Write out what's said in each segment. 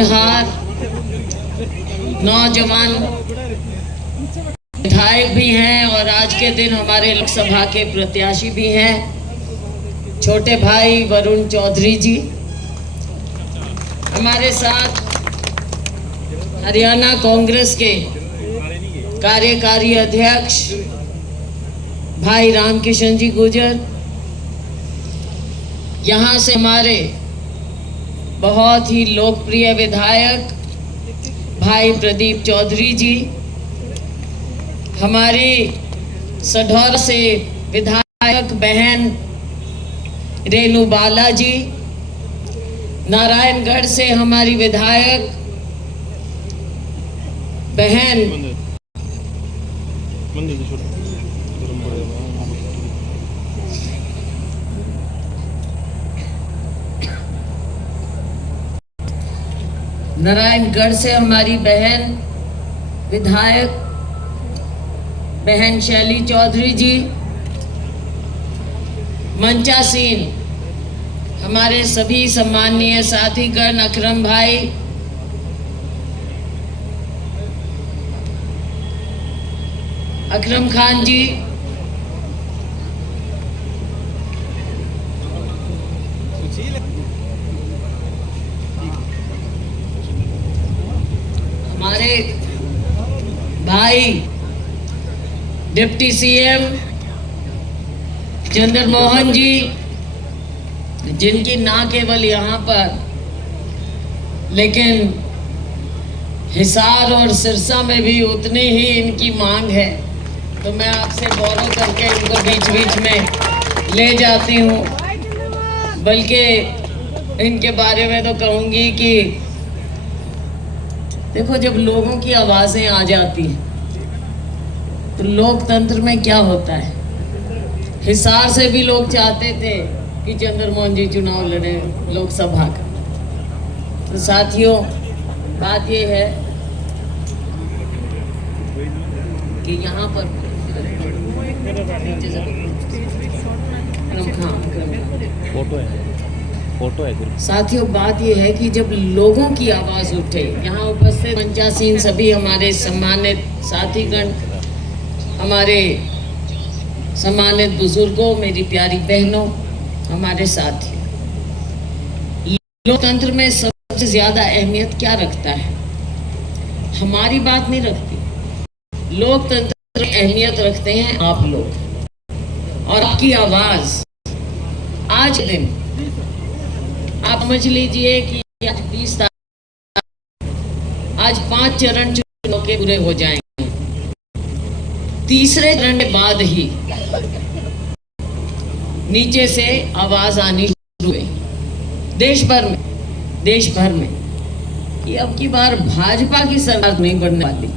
होनहार नौजवान विधायक भी हैं और आज के दिन हमारे लोकसभा के प्रत्याशी भी हैं, छोटे भाई वरुण चौधरी जी। हमारे साथ हरियाणा कांग्रेस के कार्यकारी अध्यक्ष भाई रामकिशन जी गुर्जर, यहाँ से हमारे बहुत ही लोकप्रिय विधायक भाई प्रदीप चौधरी जी, हमारी सढौर से विधायक बहन रेणु बाला जी, नारायणगढ़ से हमारी विधायक बहन नारायणगढ़ से हमारी बहन विधायक बहन शैली चौधरी जी, मंचासीन हमारे सभी सम्माननीय साथीगण अकरम भाई, अकरम खान जी, हमारे भाई डिप्टी सीएम चंद्रमोहन जी, जिनकी ना केवल यहाँ पर लेकिन हिसार और सिरसा में भी उतनी ही इनकी मांग है, तो मैं आपसे गौरव करके इनको बीच बीच में ले जाती हूँ। बल्कि इनके बारे में तो कहूँगी कि देखो, जब लोगों की आवाज़ें आ जाती हैं तो लोकतंत्र में क्या होता है। हिसार से भी लोग चाहते थे कि चंद्रमोहन जी चुनाव लड़े लोकसभा का। तो साथियों, बात ये है कि यहाँ पर फोटो है साथियों, बात ये है कि जब लोगों की आवाज उठे, यहाँ उपस्थित मंचासीन सभी हमारे सम्मानित साथीगण, हमारे सम्मानित बुजुर्गों, मेरी प्यारी बहनों, हमारे साथी, लोकतंत्र में सबसे ज्यादा अहमियत क्या रखता है? हमारी बात नहीं रखती, लोकतंत्र में अहमियत रखते हैं आप लोग और आपकी आवाज। आज दिन आप समझ लीजिए कि आज 20 तारीख, आज 5 चरण चुनाव के पूरे हो जाएंगे। तीसरे चरण के बाद ही नीचे से आवाज आनी शुरू हुई देश भर में कि अब की बार भाजपा की सरकार नहीं बनने वाली।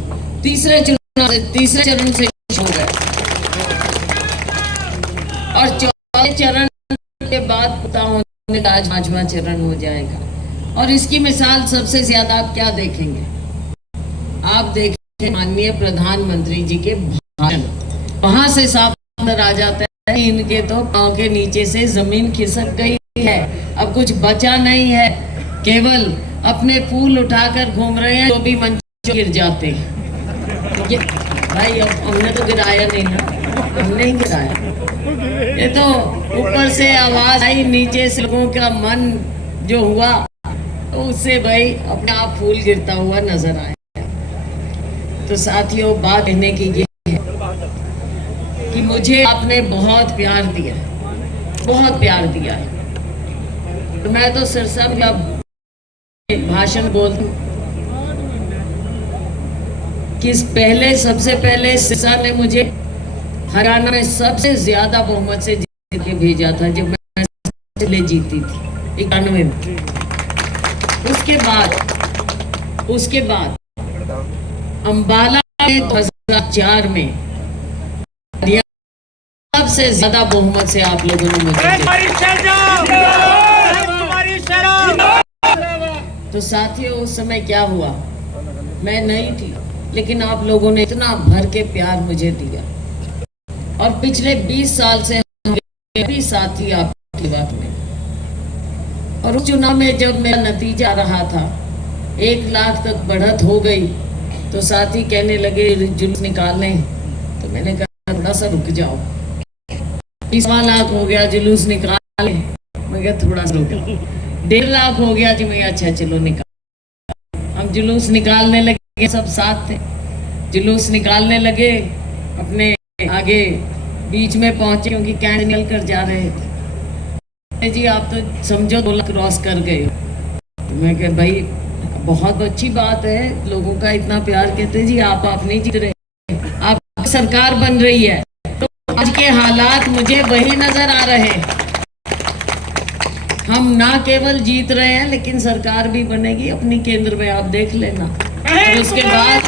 तीसरे चरण से हो गए और चौथे चरण के बाद पता होने का आज 5वां चरण हो जाएगा। और इसकी मिसाल सबसे ज्यादा आप क्या देखेंगे? आप देखेंगे माननीय प्रधानमंत्री जी के भाषण, वहां से साफ नजर आ जाता है इनके तो पांव के नीचे से जमीन खिसक गई है, अब कुछ बचा नहीं है, केवल अपने फूल उठाकर घूम रहे हैं, तो भी मंचों गिर जाते हैं। भाई हमने तो गिराया नहीं ना, हमने ही गिराया। ये तो ऊपर से आवाज आई, नीचे से लोगों का मन जो हुआ, तो उससे भाई अपने आप फूल गिरता हुआ नजर आया। तो साथियों, बात कहने की ये है कि मुझे आपने बहुत प्यार दिया, बहुत प्यार दिया है। तो मैं तो सिरसा में अब भाषण बोलती हूँ कि सबसे पहले सिरसा ने मुझे हरियाणा में सबसे ज्यादा बहुमत से जीत के भेजा था, जब मैं ले जीती थी 91 में। उसके बाद अंबाला में 2004 में सबसे ज्यादा बहुमत से आप लोगों ने मुझे। तो साथियों, उस समय क्या हुआ, मैं नहीं थी, लेकिन आप लोगों ने इतना भर के प्यार मुझे दिया। और पिछले 20 साल से भी साथी आपकी बात में। और उस चुनाव में जब मेरा नतीजा रहा था 1 लाख तक बढ़त हो गई तो साथी कहने लगे जुलूस निकालने, तो मैंने कहा थोड़ा सा रुक जाओ। 20 लाख हो गया, जुलूस निकाले, मैं कहा थोड़ा सा रुक जाओ। 1.5 लाख हो गया जी, मैं अच्छा चलो निकाल। हम जुलूस निकालने लगे, सब साथ थे, जुलूस निकालने लगे, अपने आगे बीच में पहुंचे क्योंकि कैंड निकल कर जा रहे थे। जी आप तो समझो 2 लाख क्रॉस कर गए। तो मैं कह भाई बहुत अच्छी बात है, लोगों का इतना प्यार, कहते जी आप नहीं जीत रहे, आप सरकार बन रही है। तो आज के हालात मुझे वही नजर आ रहे हैं, हम ना केवल जीत रहे हैं लेकिन सरकार भी बनेगी अपनी केंद्र में, आप देख लेना। और उसके बाद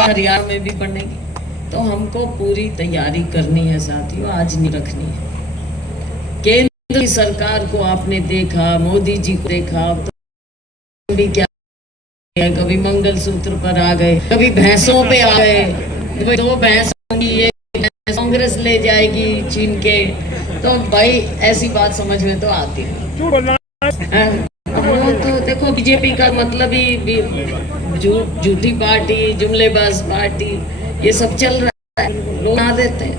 हरियाणा में भी बनेगी। तो हमको पूरी तैयारी करनी है साथियों, आज नहीं रखनी है। केंद्र की सरकार को आपने देखा, मोदी जी को देखा, तो भी क्या कभी मंगलसूत्र पर आ गए, कभी भैंसों पे आ गए, 2 भैंस होंगी, ये कांग्रेस ले जाएगी छीन के। तो भाई ऐसी बात समझ में तो आती है। तो देखो बीजेपी का मतलब ही झूठी पार्टी, जुमलेबाज पार्टी, ये सब चल रहा है, लोग आ देते हैं।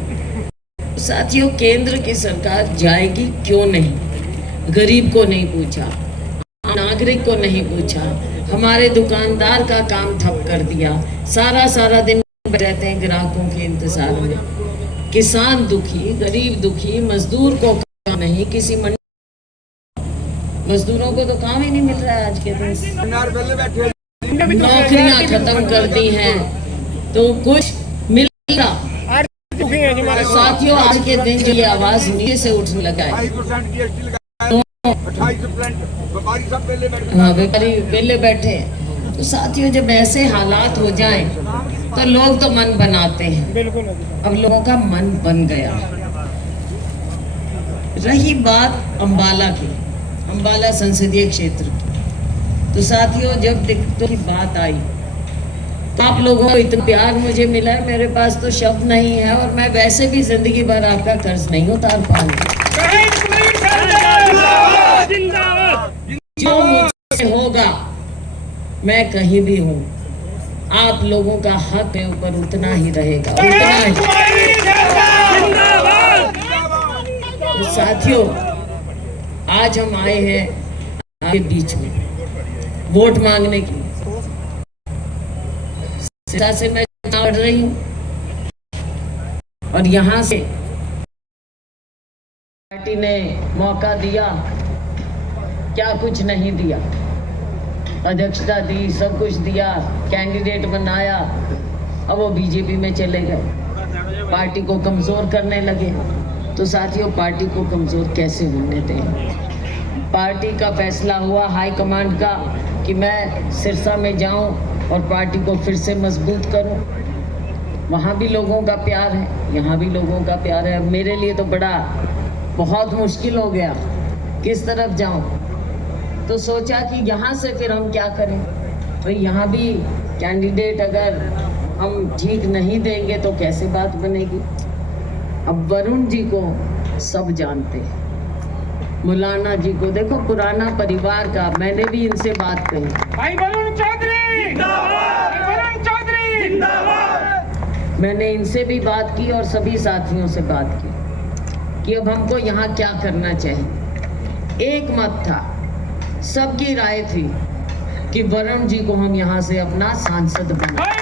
साथियों केंद्र की सरकार जाएगी क्यों नहीं, गरीब को नहीं पूछा, नागरिक को नहीं पूछा, हमारे दुकानदार का काम ठप कर दिया, सारा दिन रहते हैं ग्राहकों के इंतजार में। किसान दुखी, गरीब दुखी, मजदूर को काम नहीं, किसी मजदूरों को तो काम ही नहीं मिल रहा है आज के दिन, नौकरियां खत्म कर दी हैं तो कुछ मिल रहा। साथियों आज के दिन जो ये आवाज नीचे से उठने लगा है, हाँ व्यापारी वेले बैठे हैं। तो साथियों जब ऐसे हालात हो जाएं तो लोग तो मन बनाते हैं, अब लोगों का मन बन गया। रही बात अंबाला की, अंबाला संसदीय क्षेत्र की, तो साथियों जब दिक्कतों की बात आई तो आप लोगों को इतना प्यार मुझे मिला है, मेरे पास तो शब्द नहीं है, और मैं वैसे भी जिंदगी भर आपका कर्ज नहीं उतार पाऊंगी। जो मुझसे होगा, मैं कहीं भी हूँ, आप लोगों का हक मेरे ऊपर उतना ही रहेगा, उतना ही। तो साथियों आज हम आए हैं आपके बीच में वोट मांगने की। सिरा से मैं लड़ रही हूँ और यहाँ से पार्टी ने मौका दिया, क्या कुछ नहीं दिया, अध्यक्षता दी, सब कुछ दिया, कैंडिडेट बनाया, अब वो बीजेपी में चले गए, पार्टी को कमजोर करने लगे। तो साथियों पार्टी को कमजोर कैसे होने दें। पार्टी का फैसला हुआ हाईकमांड का कि मैं सिरसा में जाऊं और पार्टी को फिर से मजबूत करूं। वहाँ भी लोगों का प्यार है, यहाँ भी लोगों का प्यार है। अब मेरे लिए तो बहुत मुश्किल हो गया, किस तरफ जाऊं। तो सोचा कि यहाँ से फिर हम क्या करें, भाई यहाँ भी कैंडिडेट अगर हम ठीक नहीं देंगे तो कैसे बात बनेगी। अब वरुण जी को सब जानते हैं, मौलाना जी को देखो, पुराना परिवार का, मैंने भी इनसे बात कही, भाई वरुण चौधरी जिंदाबाद, वरुण चौधरी जिंदाबाद। मैंने इनसे भी बात की और सभी साथियों से बात की कि अब हमको यहाँ क्या करना चाहिए। एक मत था, सबकी राय थी कि वरुण जी को हम यहाँ से अपना सांसद बनाएं।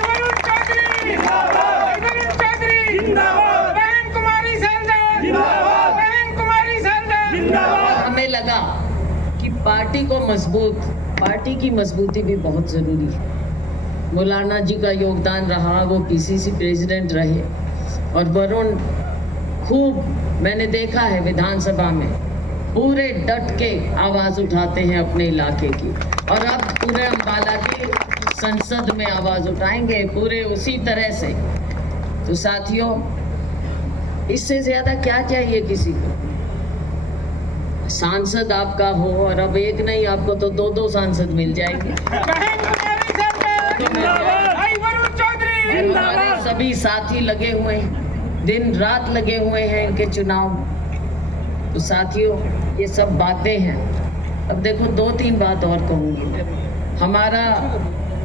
हमें लगा कि पार्टी की मजबूती भी बहुत जरूरी है। मौलाना जी का योगदान रहा, वो पीसीसी प्रेसिडेंट रहे, और वरुण खूब मैंने देखा है विधानसभा में पूरे डट के आवाज उठाते हैं अपने इलाके की, और अब पूरे अंबाला की संसद में आवाज उठाएंगे पूरे उसी तरह से। तो साथियों इससे ज्यादा क्या चाहिए किसी को। सांसद आपका हो, और अब एक नहीं आपको तो 2-2 सांसद मिल जाएंगे। हमारे सभी साथी लगे हुए हैं, दिन रात लगे हुए हैं इनके चुनाव। तो साथियों ये सब बातें हैं। अब देखो 2-3 बात और कहूँगी। हमारा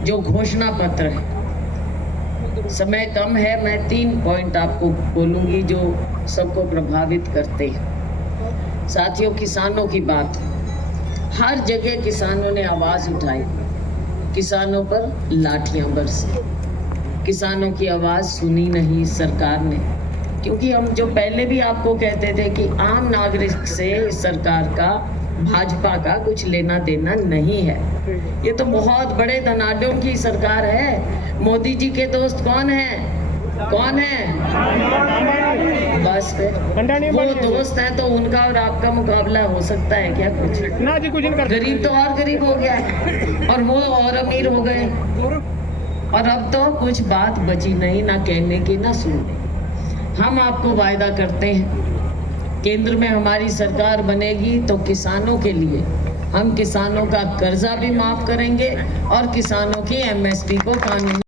जो घोषणा पत्र है, समय कम है, मैं 3 पॉइंट आपको बोलूंगी जो सबको प्रभावित करते हैं। साथियों, किसानों की बात, हर जगह किसानों ने आवाज उठाई, किसानों पर लाठियां बरसी, किसानों की आवाज सुनी नहीं सरकार ने, क्योंकि हम जो पहले भी आपको कहते थे कि आम नागरिक से इस सरकार का, भाजपा का कुछ लेना देना नहीं है। ये तो बहुत बड़े धनाढ्यों की सरकार है। मोदी जी के दोस्त कौन है? कौन है? बस फिर वो दोस्त हैं तो उनका और आपका मुकाबला हो सकता है क्या? कुछ ना जी, कुछ नहीं। गरीब तो और गरीब हो गया है और वो और अमीर हो गए, और अब तो कुछ बात बची नहीं, ना कहने की ना सुनने। हम आपको वायदा करते हैं, केंद्र में हमारी सरकार बनेगी तो किसानों के लिए हम किसानों का कर्जा भी माफ करेंगे और किसानों की एमएसपी को कानूनी